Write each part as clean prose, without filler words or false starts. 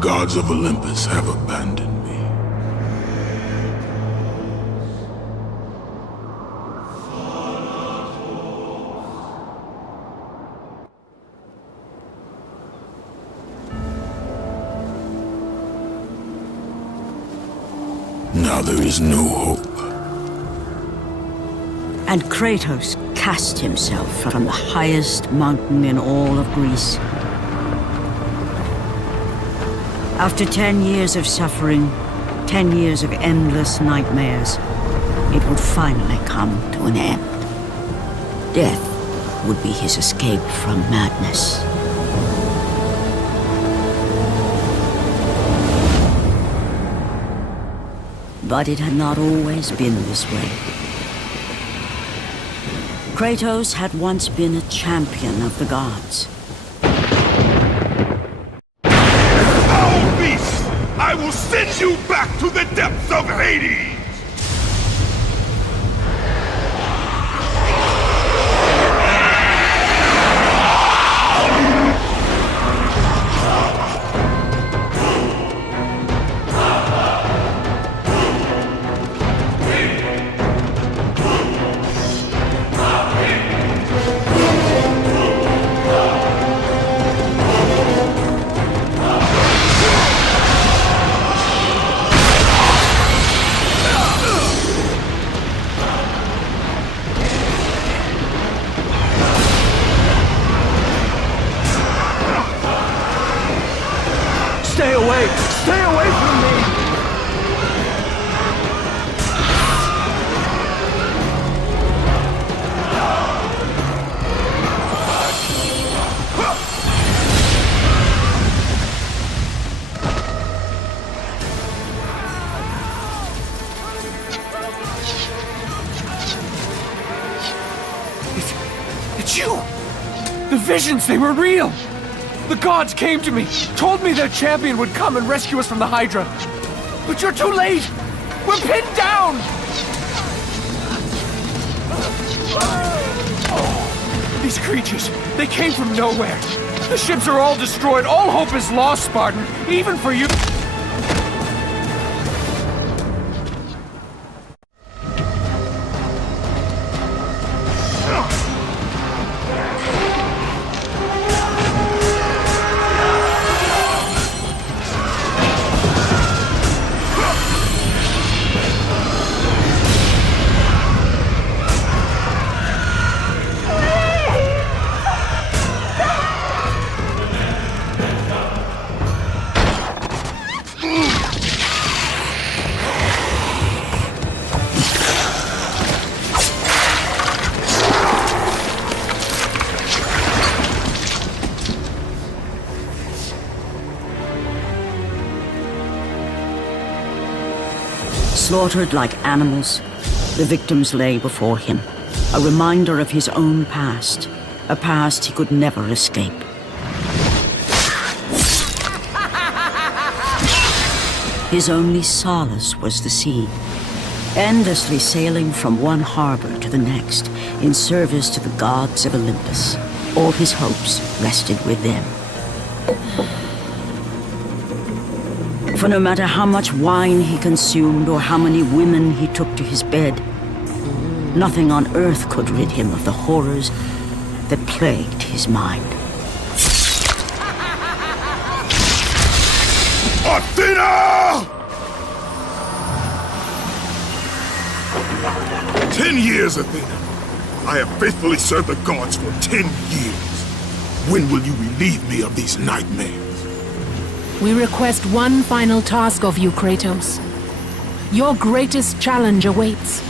gods of Olympus have abandoned me. Now there is no hope. And Kratos cast himself from the highest mountain in all of Greece. After 10 years of suffering, 10 years of endless nightmares, it would finally come to an end. Death would be his escape from madness. But it had not always been this way. Kratos had once been a champion of the gods. Foul beast! I will send you back to the depths of Hades! Stay away! Stay away from me! It's you! The visions, they were real! The gods came to me, told me their champion would come and rescue us from the Hydra. But you're too late! We're pinned down! These creatures, they came from nowhere. The ships are all destroyed, all hope is lost, Spartan, even for you. Slaughtered like animals, the victims lay before him, a reminder of his own past, a past he could never escape. His only solace was the sea, endlessly sailing from one harbor to the next in service to the gods of Olympus. All his hopes rested with them. For no matter how much wine he consumed or how many women he took to his bed, nothing on earth could rid him of the horrors that plagued his mind. Athena! 10 years, Athena. I have faithfully served the gods for 10 years. When will you relieve me of these nightmares? We request one final task of you, Kratos. Your greatest challenge awaits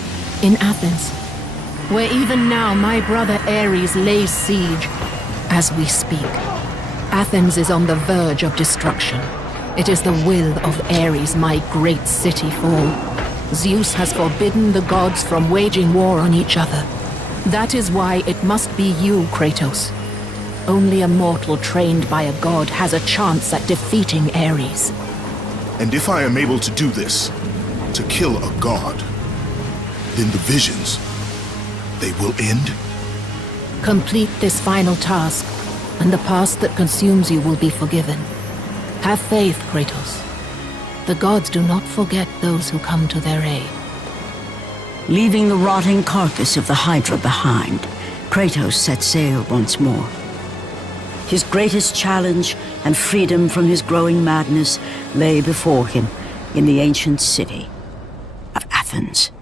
in Athens, where even now my brother Ares lays siege as we speak. Athens is on the verge of destruction. It is the will of Ares my great city fall. Zeus has forbidden the gods from waging war on each other. That is why it must be you, Kratos. Only a mortal trained by a god has a chance at defeating Ares. And if I am able to do this, to kill a god, then the visions, they will end? Complete this final task, and the past that consumes you will be forgiven. Have faith, Kratos. The gods do not forget those who come to their aid. Leaving the rotting carcass of the Hydra behind, Kratos set sail once more. His greatest challenge and freedom from his growing madness lay before him in the ancient city of Athens.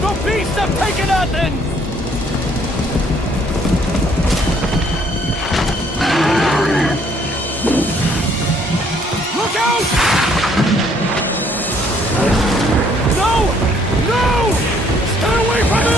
The beasts have taken Athens! Look out! No! No! Stay away from me!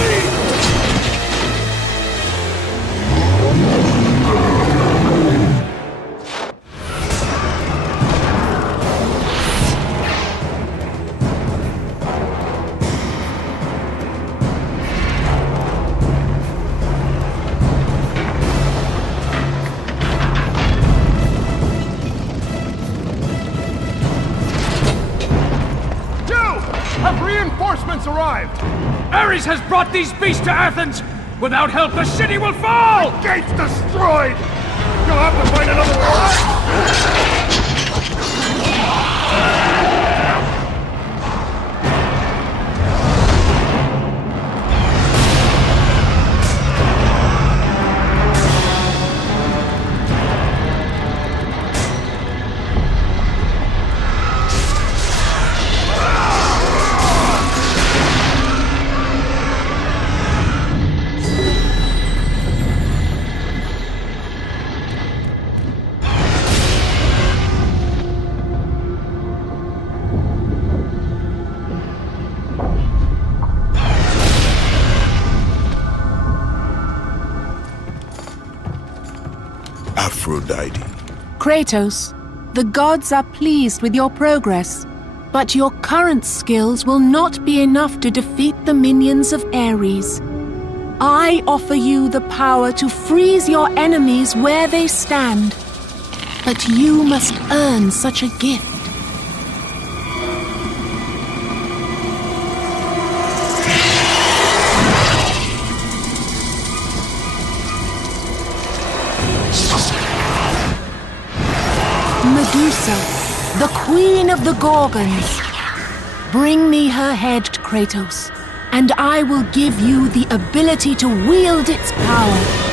Reinforcements arrived! Ares has brought these beasts to Athens! Without help, the city will fall! The gate's destroyed! You'll have to find another way! Aphrodite. Kratos, the gods are pleased with your progress, but your current skills will not be enough to defeat the minions of Ares. I offer you the power to freeze your enemies where they stand, but you must earn such a gift. Medusa, the queen of the Gorgons. Bring me her head, Kratos, and I will give you the ability to wield its power.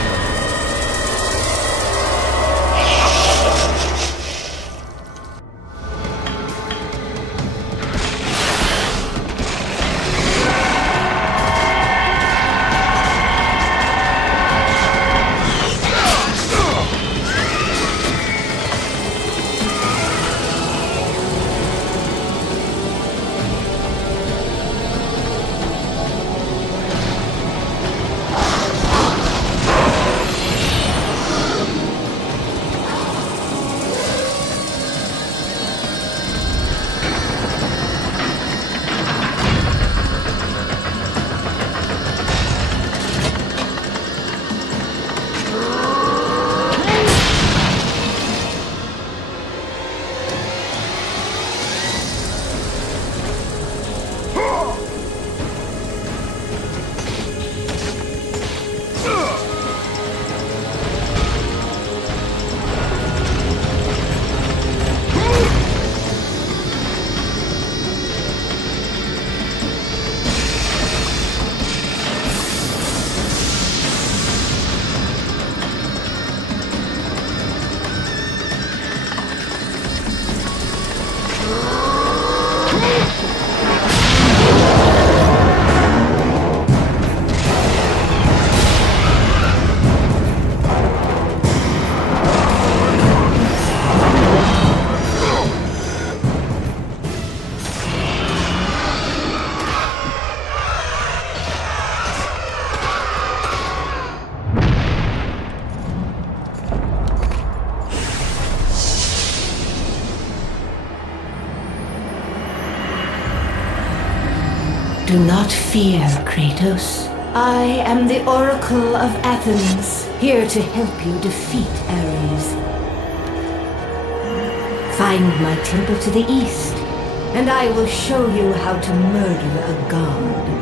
Do not fear, Kratos. I am the Oracle of Athens, here to help you defeat Ares. Find my temple to the east, and I will show you how to murder a god.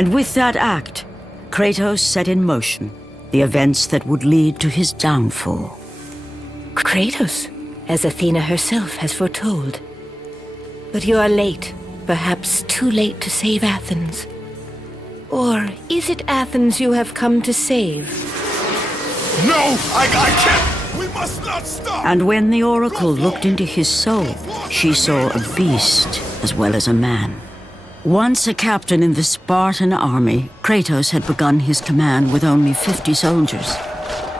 And with that act, Kratos set in motion the events that would lead to his downfall. Kratos, as Athena herself has foretold. But you are late, perhaps too late to save Athens. Or is it Athens you have come to save? No! I can't! We must not stop! And when the Oracle looked into his soul, she saw a beast as well as a man. Once a captain in the Spartan army, Kratos had begun his command with only 50 soldiers.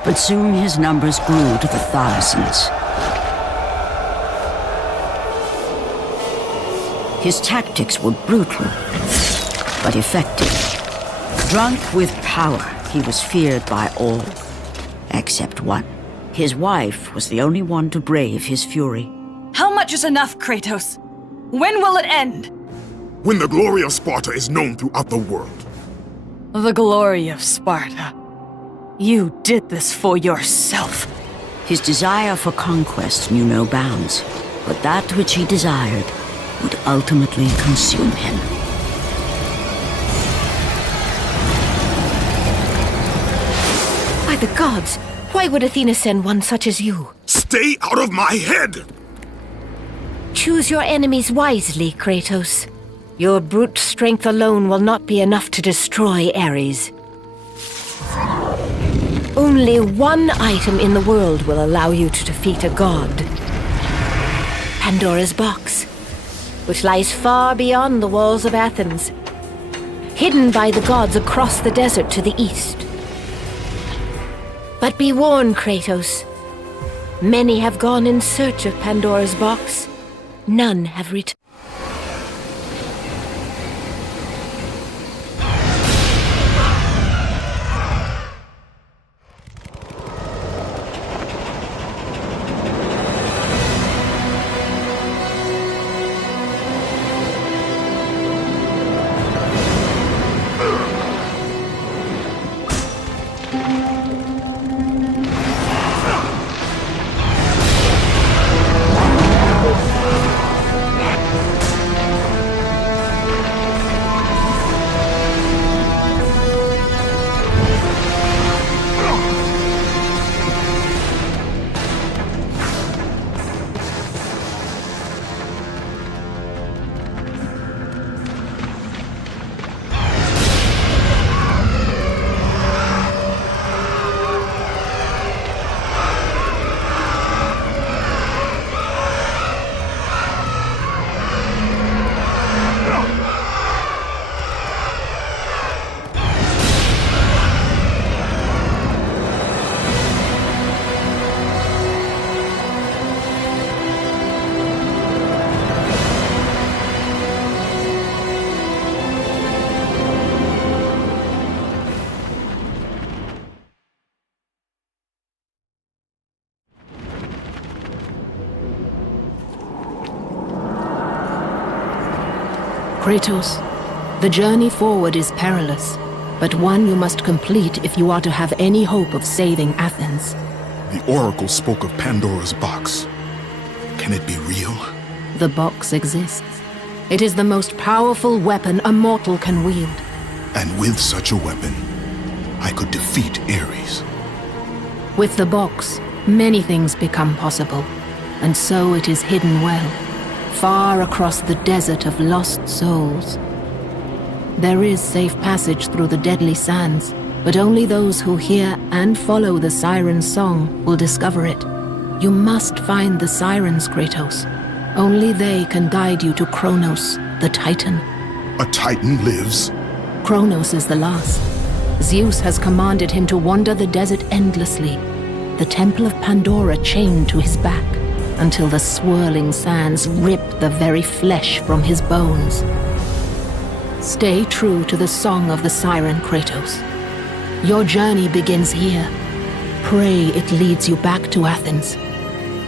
But soon his numbers grew to the thousands. His tactics were brutal, but effective. Drunk with power, he was feared by all, except one. His wife was the only one to brave his fury. How much is enough, Kratos? When will it end? When the glory of Sparta is known throughout the world. The glory of Sparta. You did this for yourself. His desire for conquest knew no bounds, but that which he desired would ultimately consume him. By the gods, why would Athena send one such as you? Stay out of my head! Choose your enemies wisely, Kratos. Your brute strength alone will not be enough to destroy Ares. Only one item in the world will allow you to defeat a god. Pandora's box, which lies far beyond the walls of Athens, hidden by the gods across the desert to the east. But be warned, Kratos. Many have gone in search of Pandora's box. None have returned. Kratos, the journey forward is perilous, but one you must complete if you are to have any hope of saving Athens. The Oracle spoke of Pandora's box. Can it be real? The box exists. It is the most powerful weapon a mortal can wield. And with such a weapon, I could defeat Ares. With the box, many things become possible, and so it is hidden well, far across the desert of lost souls. There is safe passage through the deadly sands, but only those who hear and follow the siren's song will discover it. You must find the sirens, Kratos. Only they can guide you to Kronos, the Titan. A Titan lives? Kronos is the last. Zeus has commanded him to wander the desert endlessly, the temple of Pandora chained to his back, until the swirling sands rip the very flesh from his bones. Stay true to the song of the siren, Kratos. Your journey begins here. Pray it leads you back to Athens,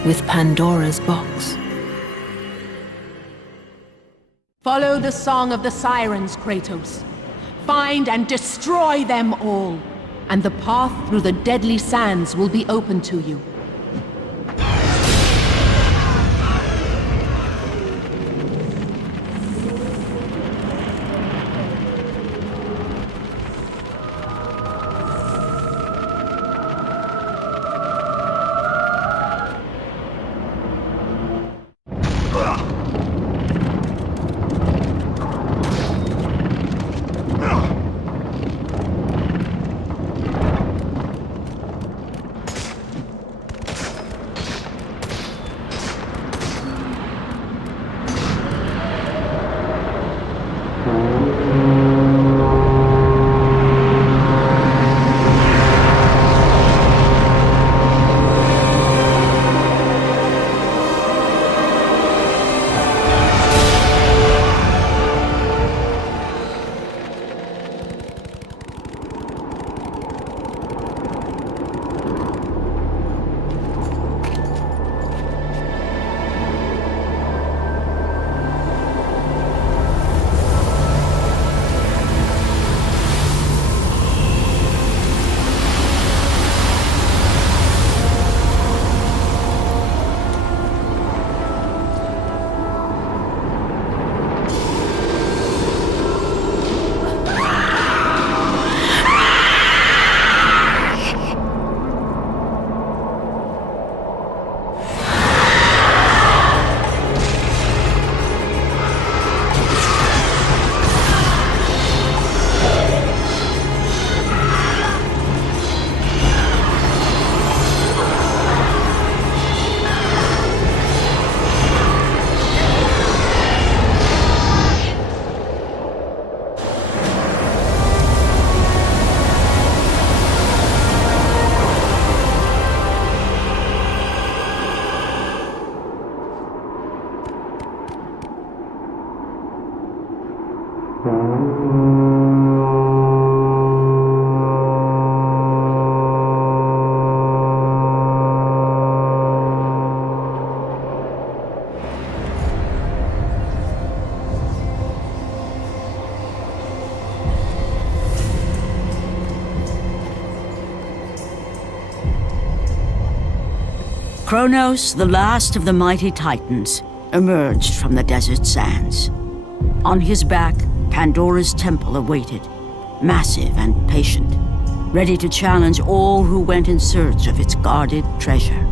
with Pandora's box. Follow the song of the sirens, Kratos. Find and destroy them all, and the path through the deadly sands will be open to you. Kronos, the last of the mighty Titans, emerged from the desert sands. On his back, Pandora's temple awaited, massive and patient, ready to challenge all who went in search of its guarded treasure.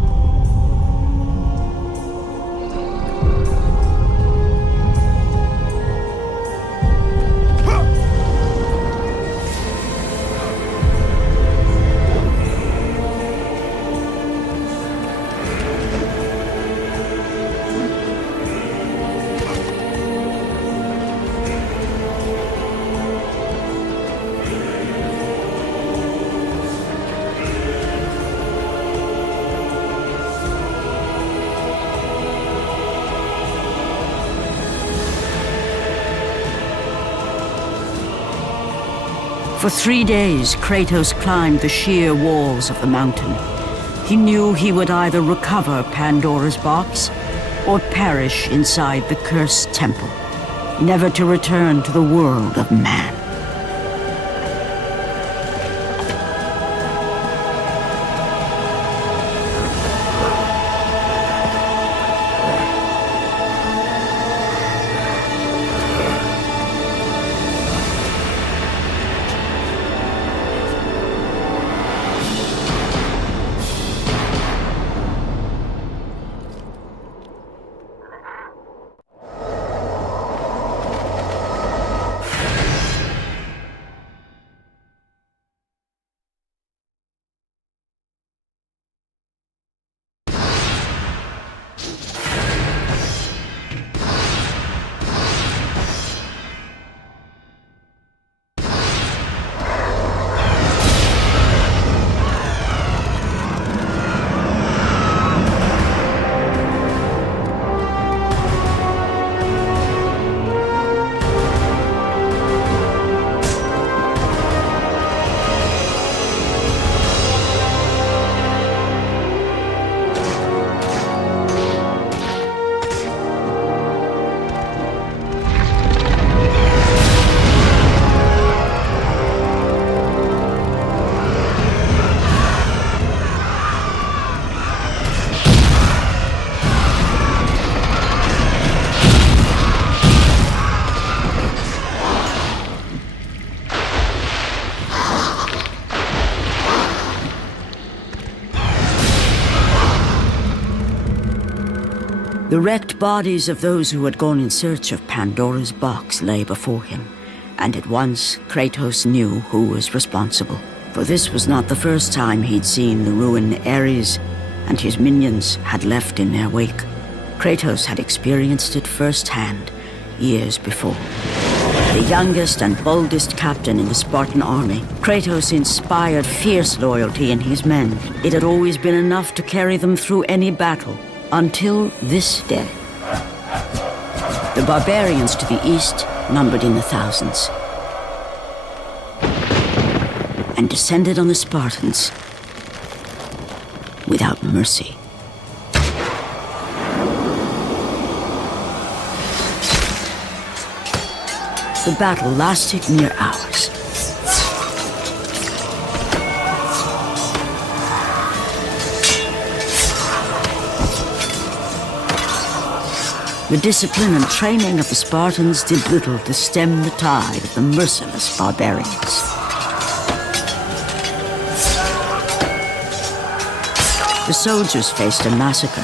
For 3 days, Kratos climbed the sheer walls of the mountain. He knew he would either recover Pandora's box or perish inside the cursed temple, never to return to the world of man. The wrecked bodies of those who had gone in search of Pandora's box lay before him, and at once Kratos knew who was responsible. For this was not the first time he'd seen the ruin Ares and his minions had left in their wake. Kratos had experienced it firsthand, years before. The youngest and boldest captain in the Spartan army, Kratos inspired fierce loyalty in his men. It had always been enough to carry them through any battle, until this day. The barbarians to the east numbered in the thousands, and descended on the Spartans without mercy. The battle lasted near hours. The discipline and training of the Spartans did little to stem the tide of the merciless barbarians. The soldiers faced a massacre,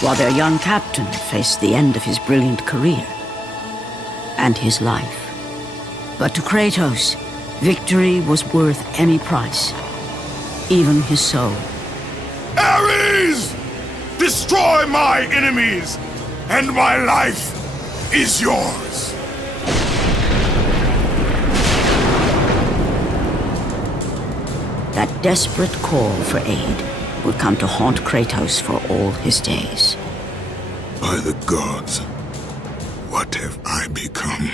while their young captain faced the end of his brilliant career and his life. But to Kratos, victory was worth any price, even his soul. Ares! Destroy my enemies, and my life is yours. That desperate call for aid would come to haunt Kratos for all his days. By the gods, what have I become?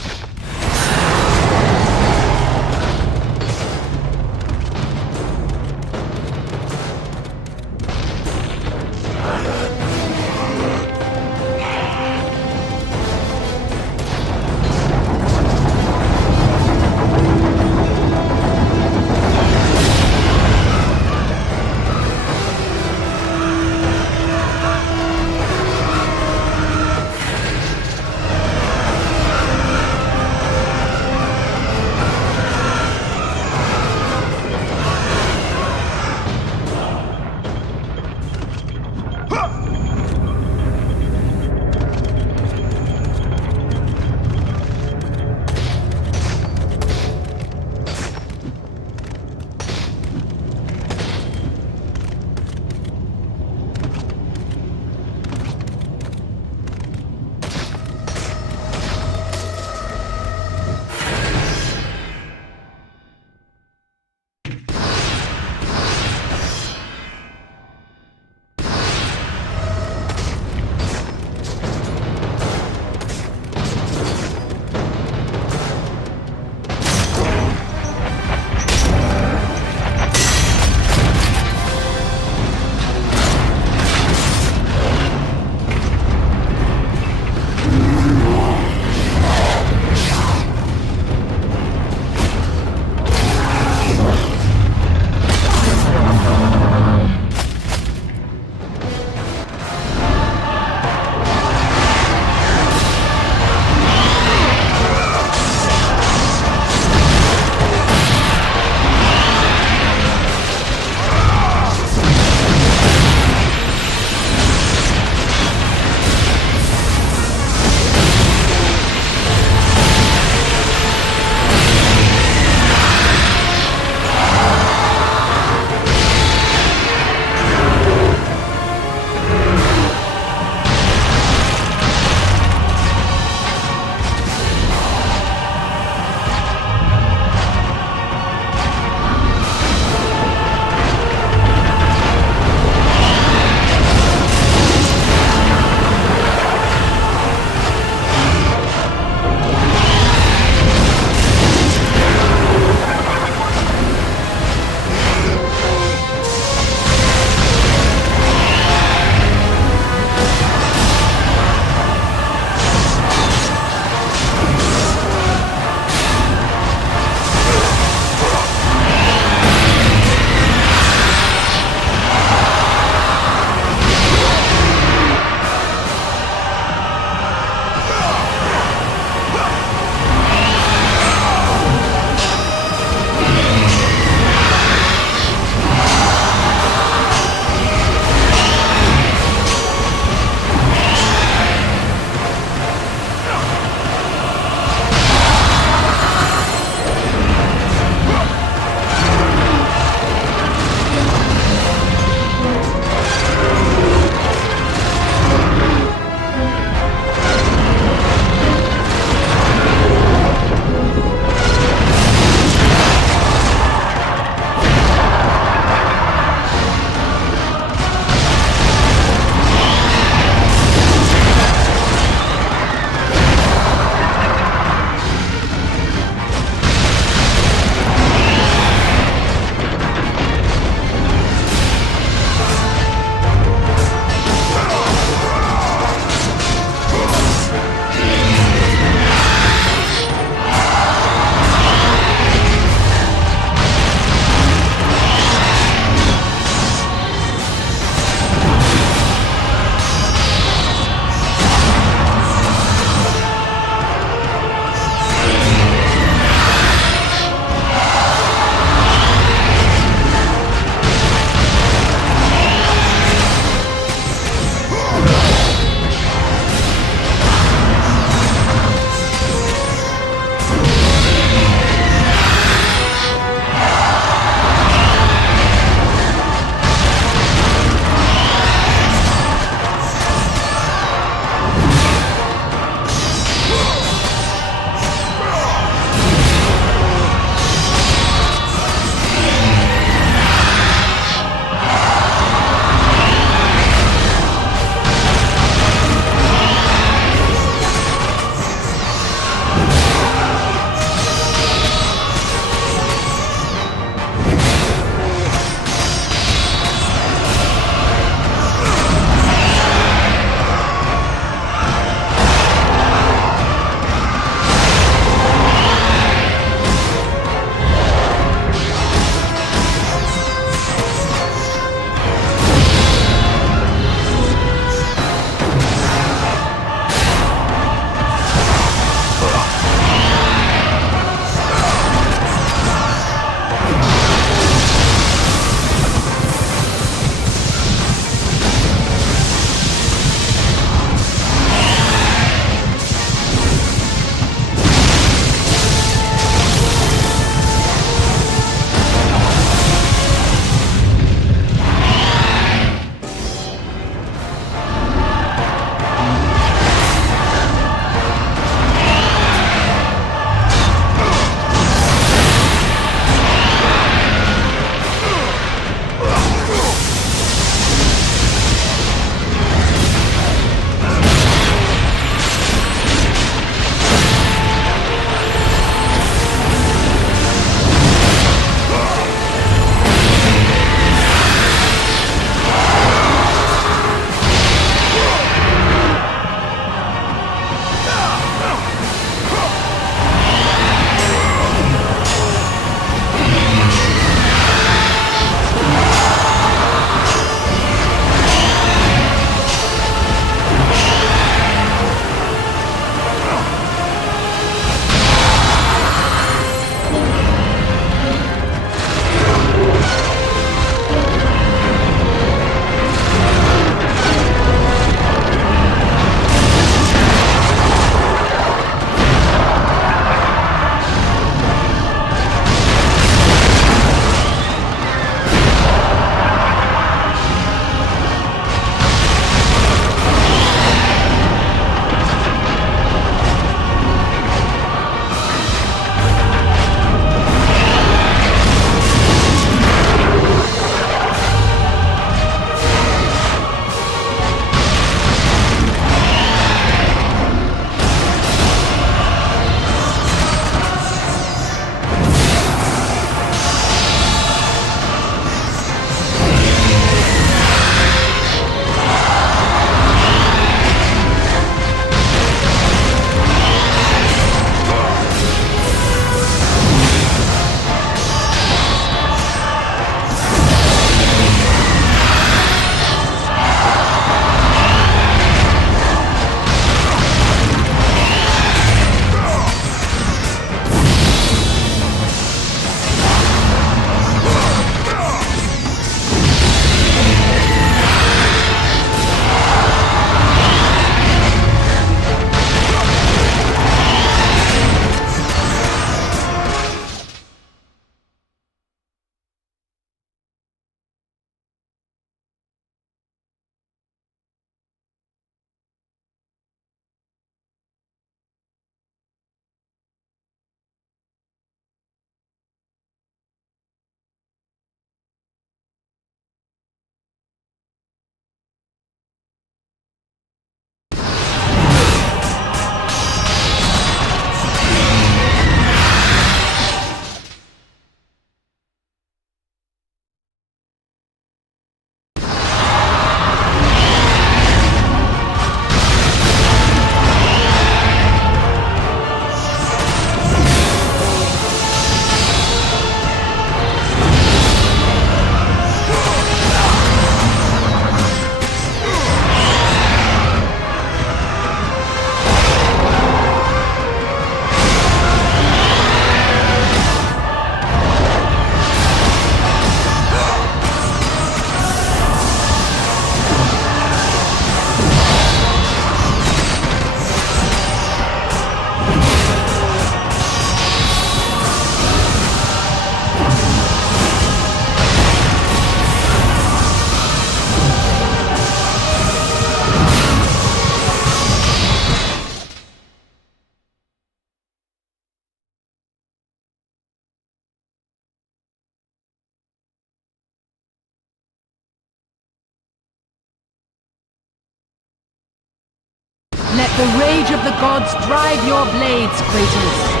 Let the rage of the gods drive your blades, Kratos.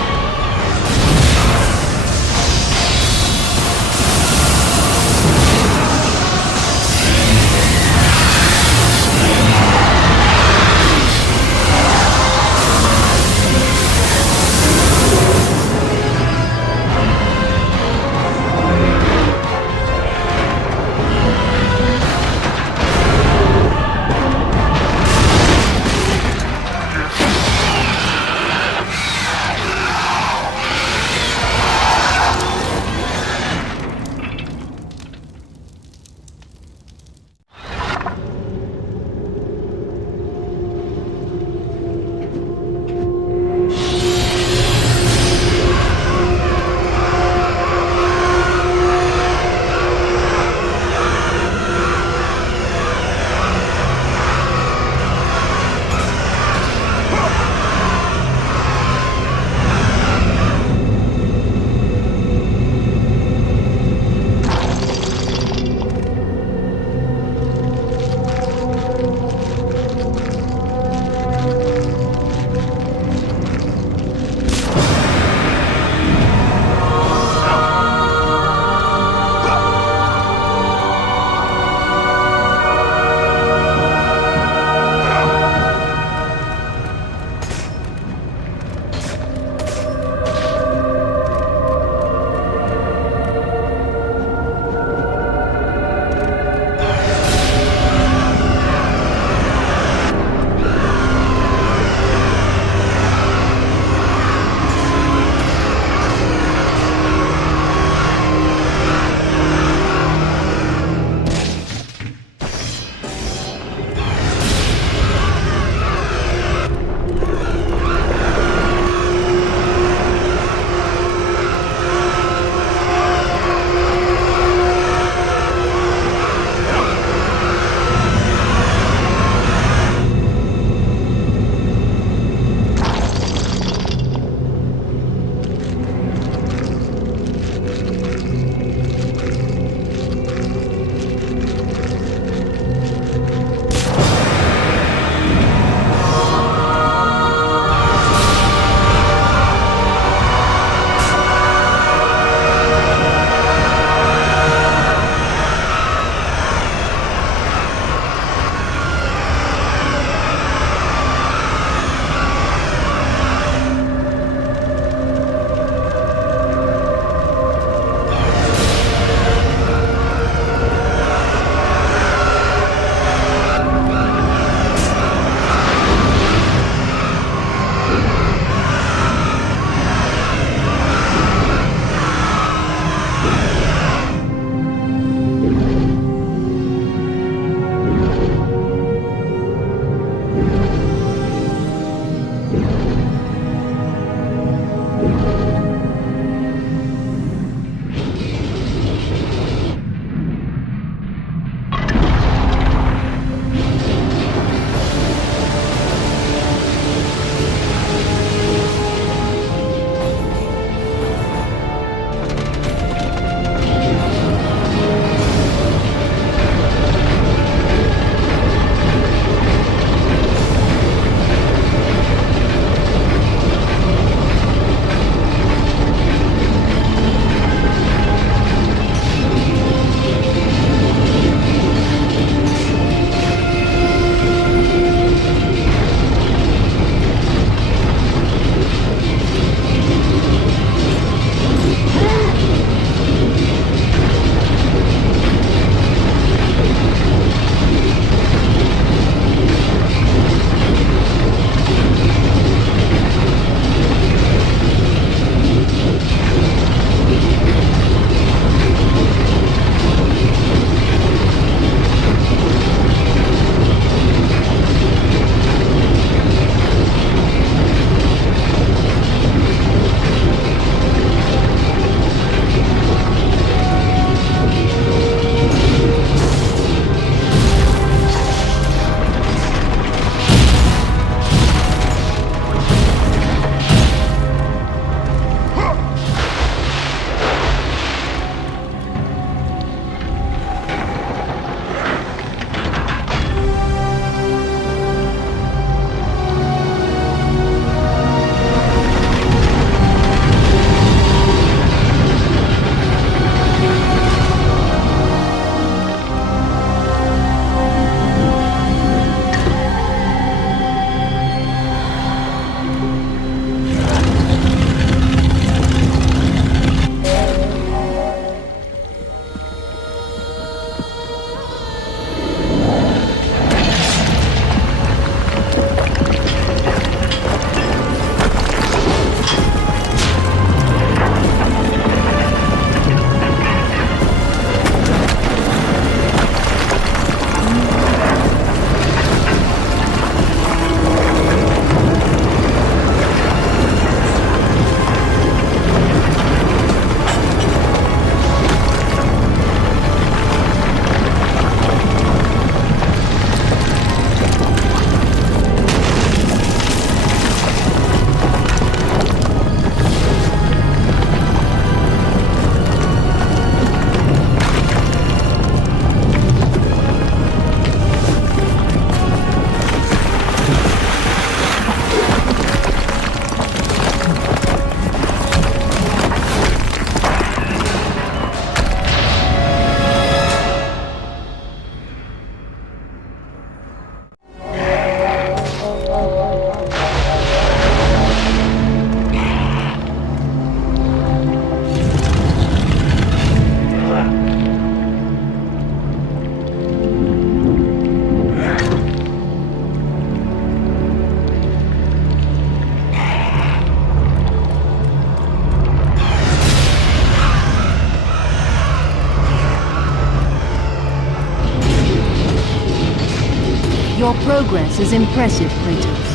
progress is impressive, Kratos.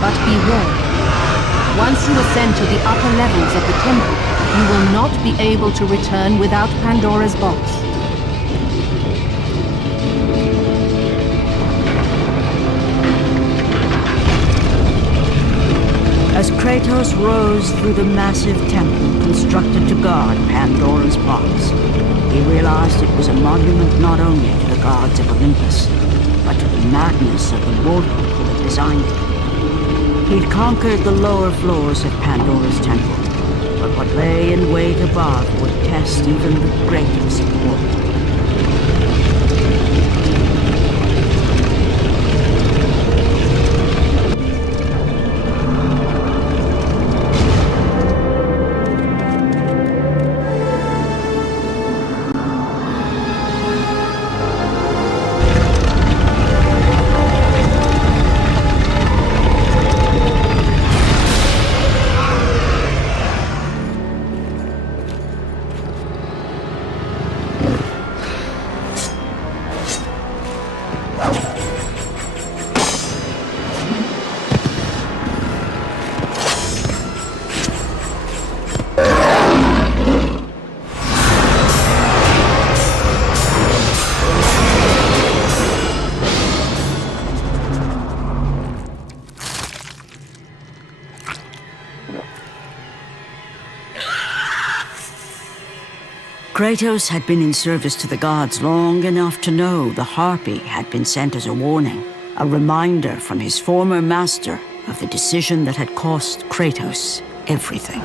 But be warned. Once you ascend to the upper levels of the temple, you will not be able to return without Pandora's box. As Kratos rose through the massive temple constructed to guard Pandora's box, he realized it was a monument not only to the gods of Olympus, but to the madness of the mortal who had designed it. He'd conquered the lower floors of Pandora's temple, but what lay in wait above would test even the greatest mortal. Kratos had been in service to the gods long enough to know the Harpy had been sent as a warning, a reminder from his former master of the decision that had cost Kratos everything.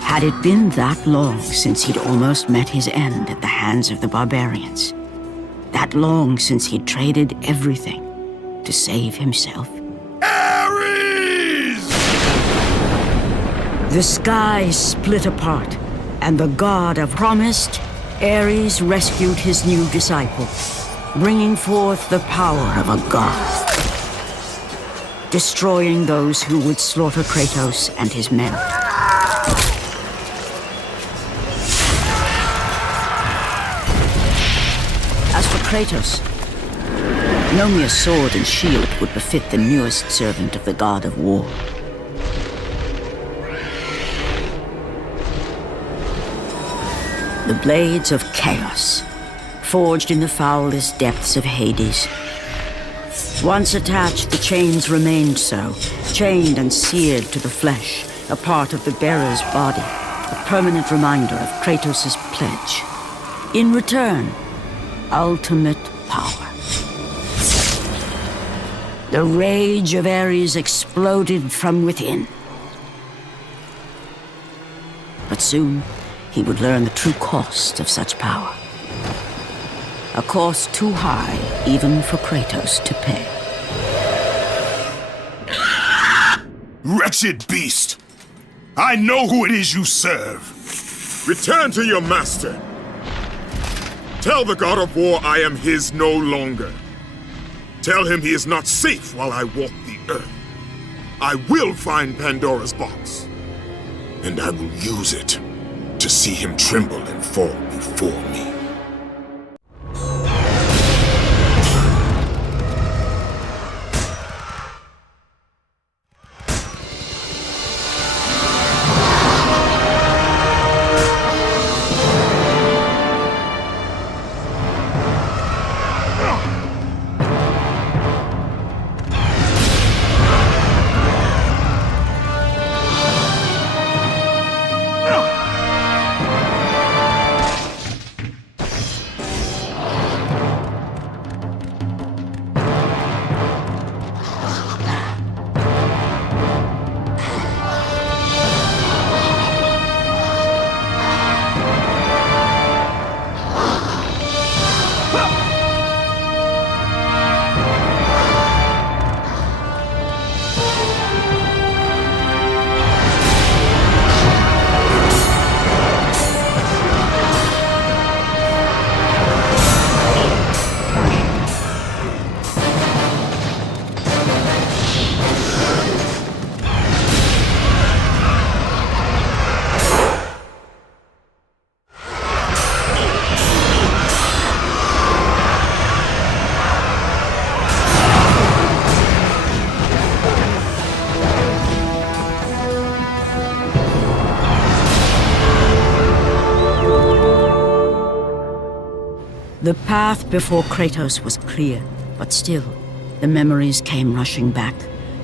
Had it been that long since he'd almost met his end at the hands of the barbarians? That long since he'd traded everything to save himself? Ares! The sky split apart, and the god of promised, Ares rescued his new disciple, bringing forth the power of a god, destroying those who would slaughter Kratos and his men. As for Kratos, no mere sword and shield would befit the newest servant of the god of war. The blades of chaos, forged in the foulest depths of Hades. Once attached, the chains remained so, chained and seared to the flesh, a part of the bearer's body, a permanent reminder of Kratos' pledge. In return, ultimate power. The rage of Ares exploded from within. But soon, he would learn the true cost of such power. A cost too high even for Kratos to pay. Wretched beast! I know who it is you serve! Return to your master! Tell the god of war I am his no longer. Tell him he is not safe while I walk the earth. I will find Pandora's box, and I will use it to see him tremble and fall before me. The path before Kratos was clear, but still, the memories came rushing back,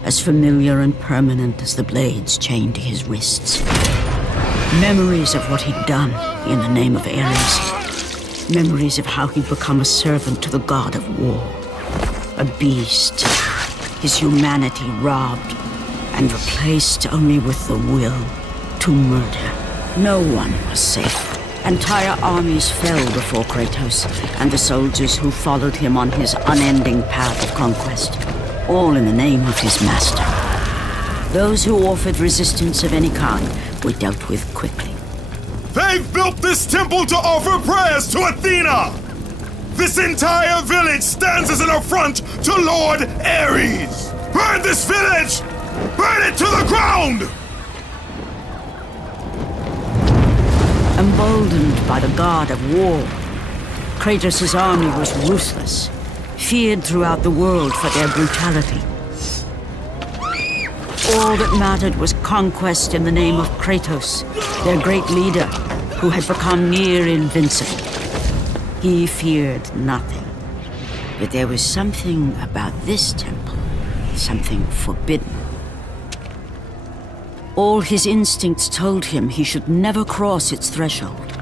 as familiar and permanent as the blades chained to his wrists. Memories of what he'd done in the name of Ares. Memories of how he'd become a servant to the god of war. A beast, his humanity robbed and replaced only with the will to murder. No one was safe. Entire armies fell before Kratos and the soldiers who followed him on his unending path of conquest, all in the name of his master. Those who offered resistance of any kind were dealt with quickly. They've built this temple to offer prayers to Athena! This entire village stands as an affront to Lord Ares! Burn this village! Burn it to the ground! Emboldened by the god of war, Kratos' army was ruthless, feared throughout the world for their brutality. All that mattered was conquest in the name of Kratos, their great leader, who had become near invincible. He feared nothing. But there was something about this temple, something forbidden. All his instincts told him he should never cross its threshold.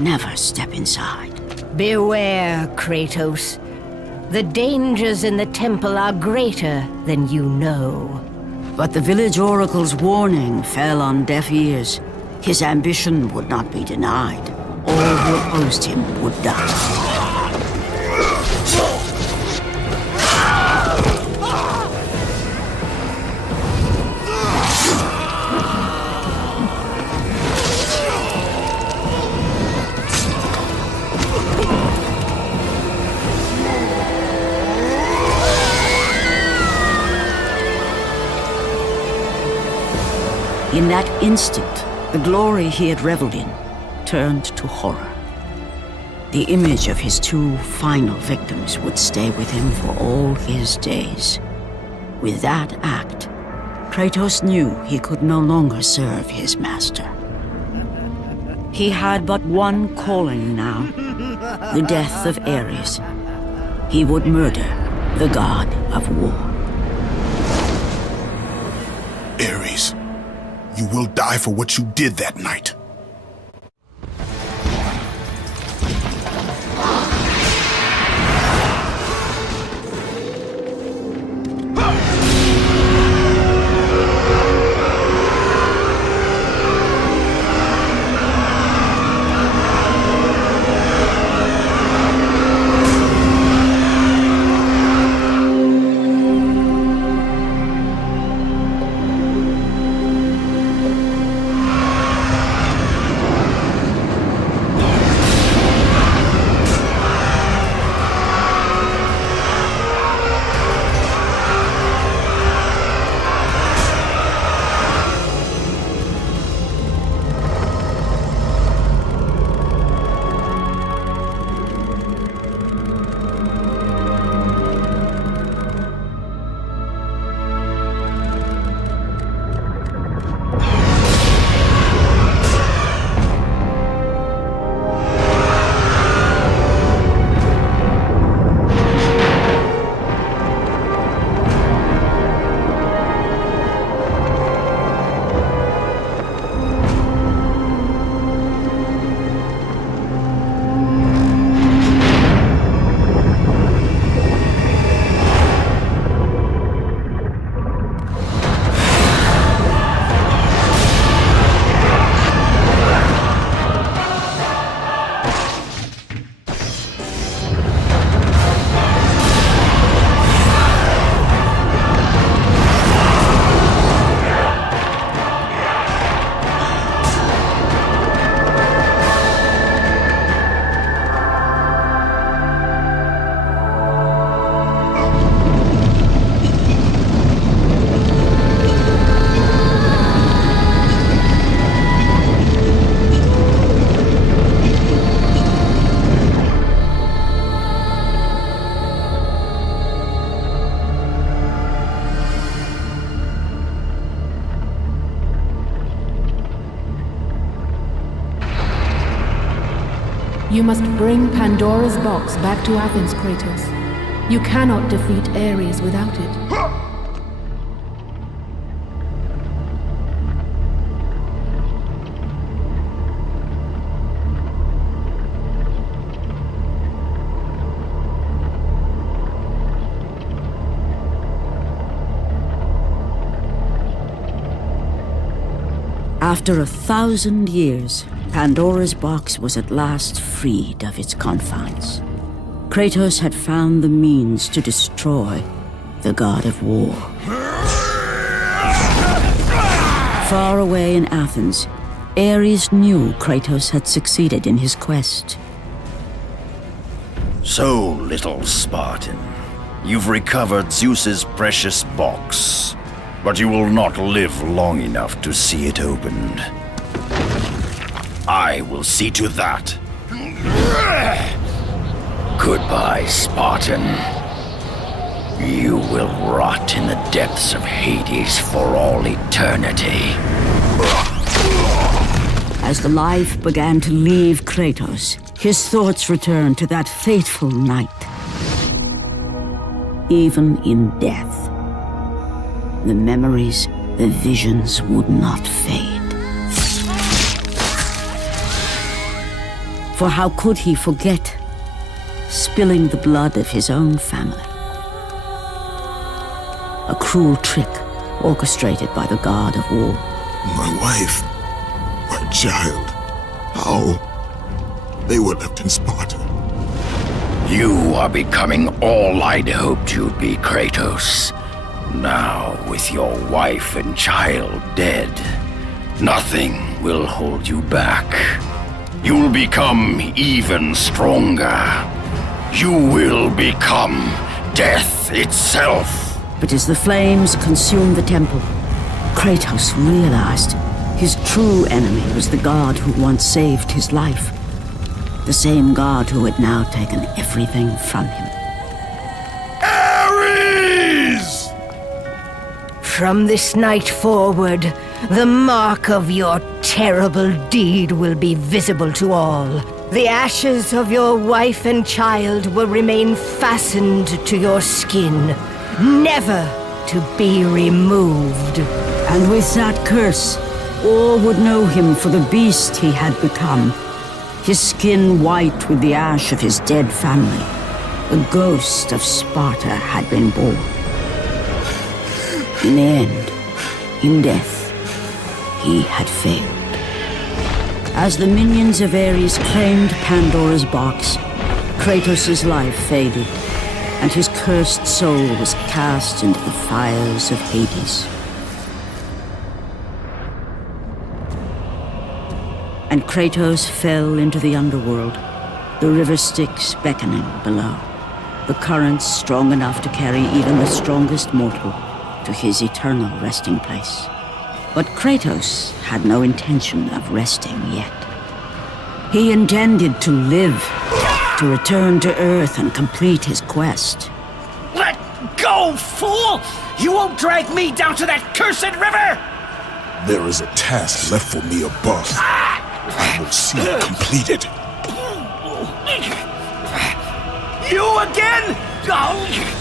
Never step inside. Beware, Kratos. The dangers in the temple are greater than you know. But the village oracle's warning fell on deaf ears. His ambition would not be denied. All who opposed him would die. In that instant, the glory he had reveled in turned to horror. The image of his two final victims would stay with him for all his days. With that act, Kratos knew he could no longer serve his master. He had but one calling now, the death of Ares. He would murder the god of war. Ares, you will die for what you did that night. You must bring Pandora's box back to Athens, Kratos. You cannot defeat Ares without it. After 1,000 years, Pandora's box was at last freed of its confines. Kratos had found the means to destroy the god of war. Far away in Athens, Ares knew Kratos had succeeded in his quest. So, little Spartan, you've recovered Zeus's precious box, but you will not live long enough to see it opened. I will see to that. Goodbye, Spartan. You will rot in the depths of Hades for all eternity. As the life began to leave Kratos, his thoughts returned to that fateful night. Even in death, the memories, the visions would not fade. For how could he forget spilling the blood of his own family? A cruel trick orchestrated by the god of war. My wife, my child, how? They were left in Sparta. You are becoming all I'd hoped you'd be, Kratos. Now, with your wife and child dead, nothing will hold you back. You'll become even stronger. You will become death itself. But as the flames consumed the temple, Kratos realized his true enemy was the god who once saved his life. The same god who had now taken everything from him. Ares! From this night forward, the mark of your terrible deed will be visible to all. The ashes of your wife and child will remain fastened to your skin, never to be removed. And with that curse, all would know him for the beast he had become. His skin white with the ash of his dead family. The ghost of Sparta had been born. In the end, in death, he had failed. As the minions of Ares claimed Pandora's box, Kratos' life faded, and his cursed soul was cast into the fires of Hades. And Kratos fell into the underworld, the river Styx beckoning below, the currents strong enough to carry even the strongest mortal to his eternal resting place. But Kratos had no intention of resting yet. He intended to live, to return to Earth and complete his quest. Let go, fool! You won't drag me down to that cursed river! There is a task left for me above. I will see it completed. You again? Oh.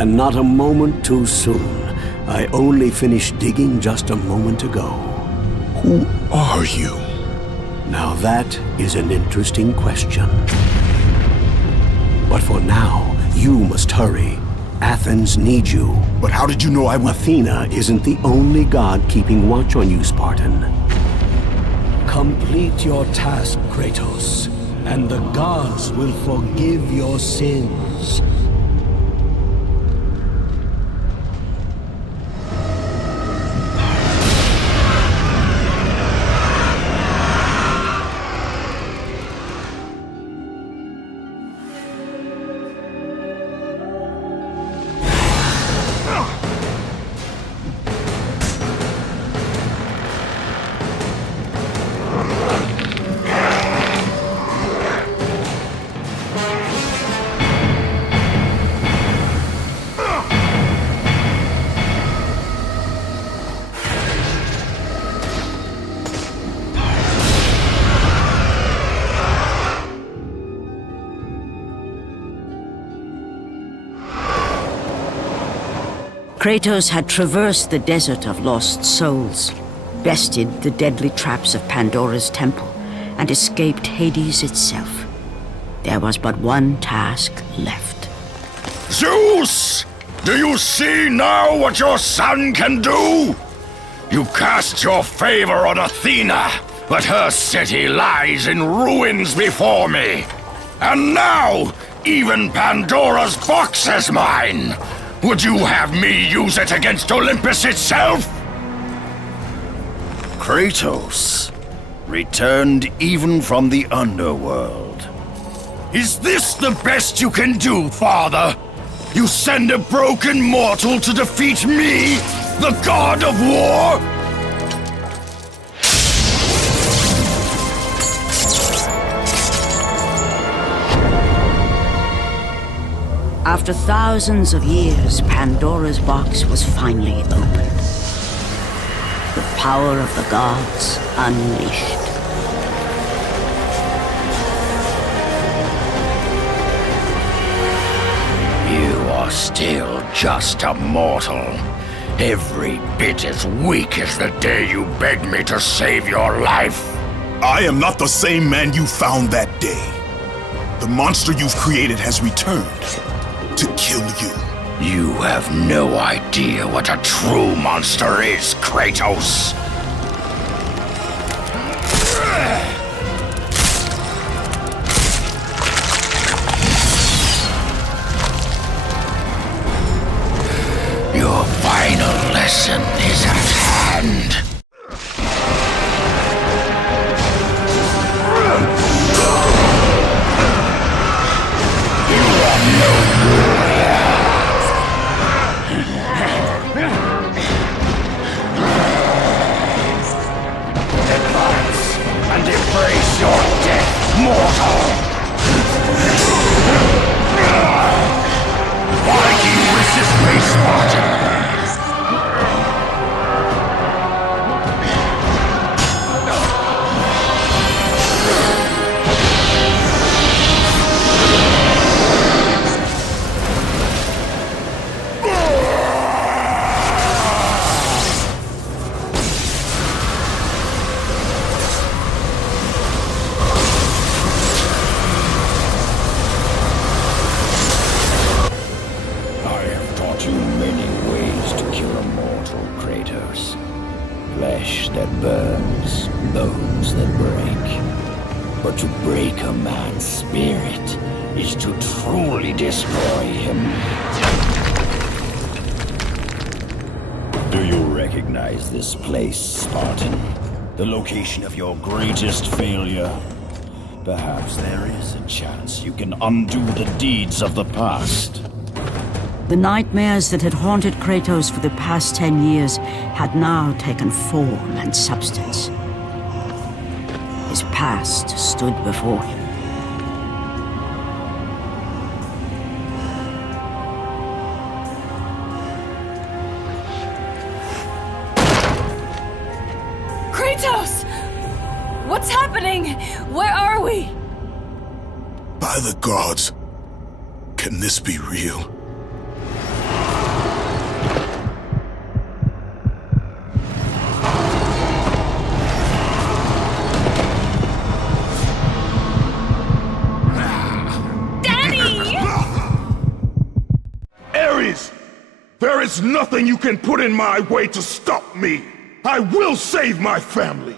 And not a moment too soon. I only finished digging just a moment ago. Who are you? Now that is an interesting question. But for now, you must hurry. Athens needs you. But how did you know I would... Athena isn't the only god keeping watch on you, Spartan. Complete your task, Kratos, and the gods will forgive your sins. Kratos had traversed the desert of lost souls, bested the deadly traps of Pandora's temple, and escaped Hades itself. There was but one task left. Zeus! Do you see now what your son can do? You cast your favor on Athena, but her city lies in ruins before me. And now, even Pandora's box is mine! Would you have me use it against Olympus itself? Kratos, returned even from the underworld. Is this the best you can do, father? You send a broken mortal to defeat me, the god of war? After thousands of years, Pandora's box was finally opened. The power of the gods unleashed. You are still just a mortal. Every bit as weak as the day you begged me to save your life. I am not the same man you found that day. The monster you've created has returned to kill you. You have no idea what a true monster is, Kratos. Your final lesson is at hand. Embrace your death, mortal! Why do you resist me, Spartan? Flesh that burns, bones that break. But to break a man's spirit is to truly destroy him. Do you recognize this place, Spartan? The location of your greatest failure? Perhaps there is a chance you can undo the deeds of the past. The nightmares that had haunted Kratos for the past 10 years had now taken form and substance. His past stood before him. Kratos! What's happening? Where are we? By the gods, can this be real? There's nothing you can put in my way to stop me! I will save my family!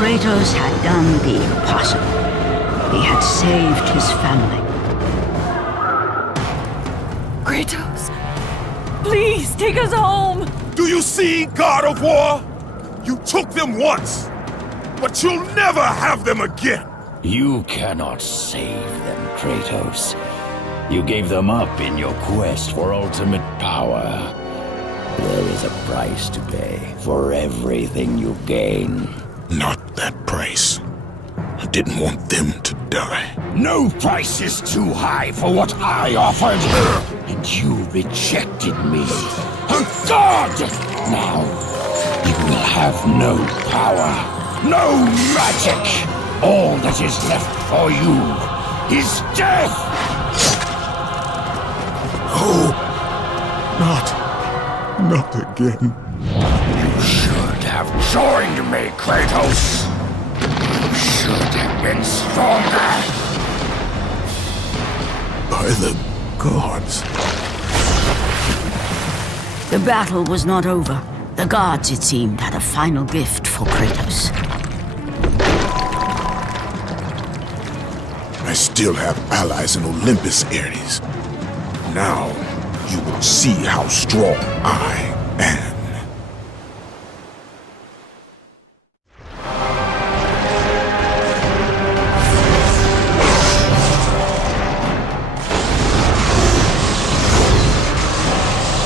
Kratos had done the impossible. He had saved his family. Kratos, please take us home! Do you see, God of War? You took them once, but you'll never have them again! You cannot save them, Kratos. You gave them up in your quest for ultimate power. There is a price to pay for everything you gain. Not that price. I didn't want them to die. No price is too high for what I offered, and you rejected me. A god! Now, you will have no power, no magic. All that is left for you is death! Oh, not again. You should have joined me, Kratos. You should have been stronger. By the gods. The battle was not over. The gods, it seemed, had a final gift for Kratos. I still have allies in Olympus, Ares. Now, you will see how strong I am.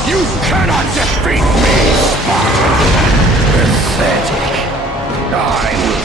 You cannot defeat me, Spartan! Pathetic. I will...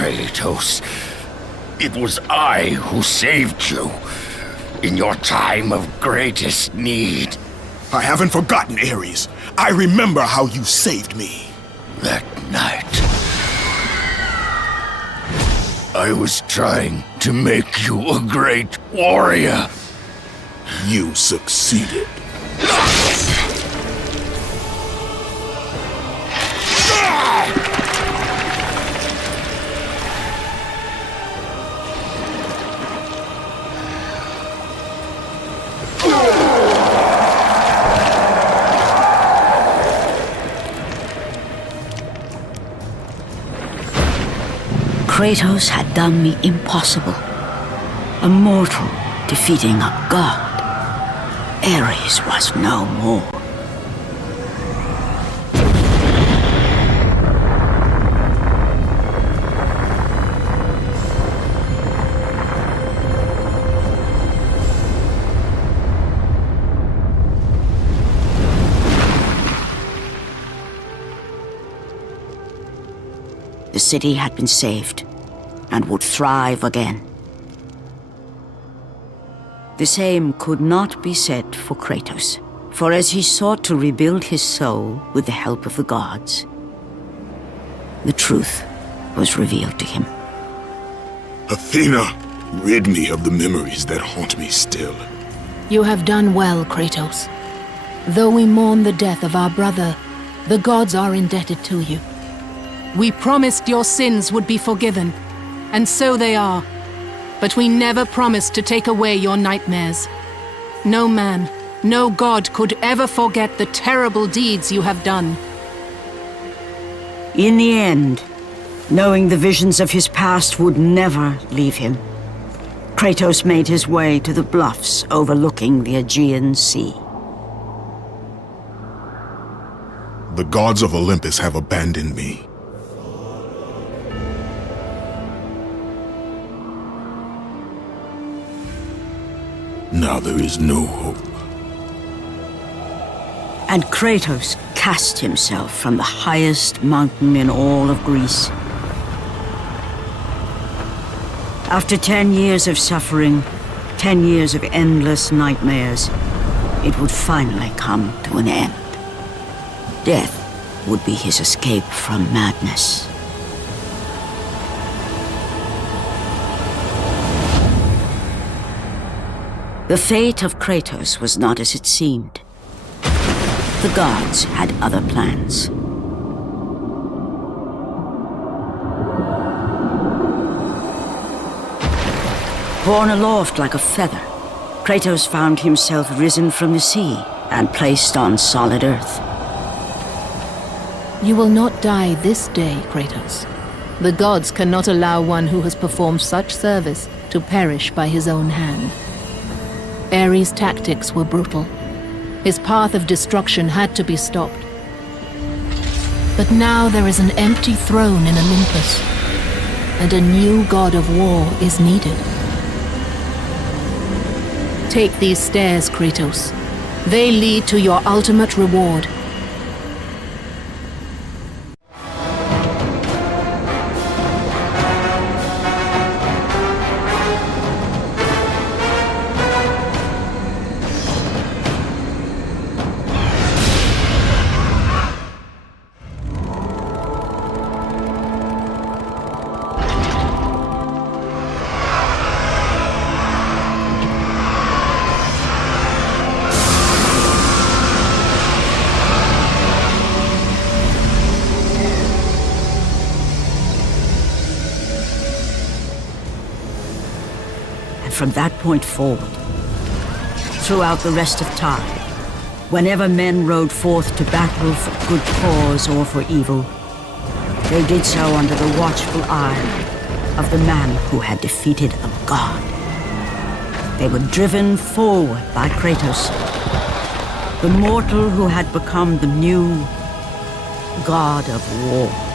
Kratos. It was I who saved you in your time of greatest need. I haven't forgotten, Ares. I remember how you saved me. That night, I was trying to make you a great warrior. You succeeded. Kratos had done the impossible. A mortal defeating a god. Ares was no more. The city had been saved and would thrive again. The same could not be said for Kratos, for as he sought to rebuild his soul with the help of the gods, the truth was revealed to him. Athena, rid me of the memories that haunt me still. You have done well, Kratos. Though we mourn the death of our brother, the gods are indebted to you. We promised your sins would be forgiven, and so they are. But we never promised to take away your nightmares. No man, no god could ever forget the terrible deeds you have done. In the end, knowing the visions of his past would never leave him, Kratos made his way to the bluffs overlooking the Aegean Sea. The gods of Olympus have abandoned me. Now there is no hope. And Kratos cast himself from the highest mountain in all of Greece. After 10 years of suffering, 10 years of endless nightmares, it would finally come to an end. Death would be his escape from madness. The fate of Kratos was not as it seemed. The gods had other plans. Borne aloft like a feather, Kratos found himself risen from the sea and placed on solid earth. You will not die this day, Kratos. The gods cannot allow one who has performed such service to perish by his own hand. Ares' tactics were brutal. His path of destruction had to be stopped. But now there is an empty throne in Olympus, and a new god of war is needed. Take these stairs, Kratos. They lead to your ultimate reward. From that point forward, throughout the rest of time, whenever men rode forth to battle for good cause or for evil, they did so under the watchful eye of the man who had defeated a god. They were driven forward by Kratos, the mortal who had become the new god of war.